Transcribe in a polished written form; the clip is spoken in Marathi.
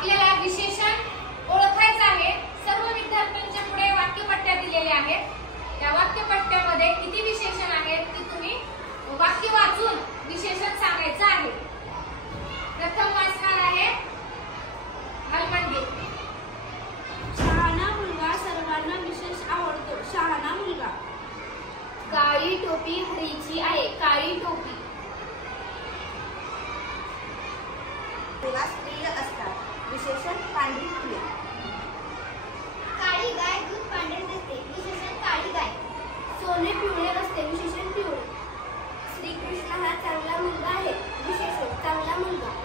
आपल्याला विशेषण ओळखायचं आहे। सर्व विद्यार्थ्यांच्या पुढे वाक्यपट्ट्या दिलेल्या आहेत। त्या वाक्यपट्ट्यामध्ये किती विशेषण आहेत ते तुम्ही वाक्य वाचून विशेषण सांगायचं आहे। प्रथम वाचणार आहे हलमंडी। शहाणा मुलगा सर्वांना विशेष आवडतो। शहाणा मुलगा। काळी टोपी हरीची आहे। काळी टोपी। प्रिय असतात। विशेषण पांढरी फुले। काळी गाय दूध पांढरे देते। विशेषण काळी गाय। सोने पिवळे असते। विशेषण पिवळे। श्रीकृष्ण हा चांगला मुलगा आहे। विशेषण चांगला मुलगा।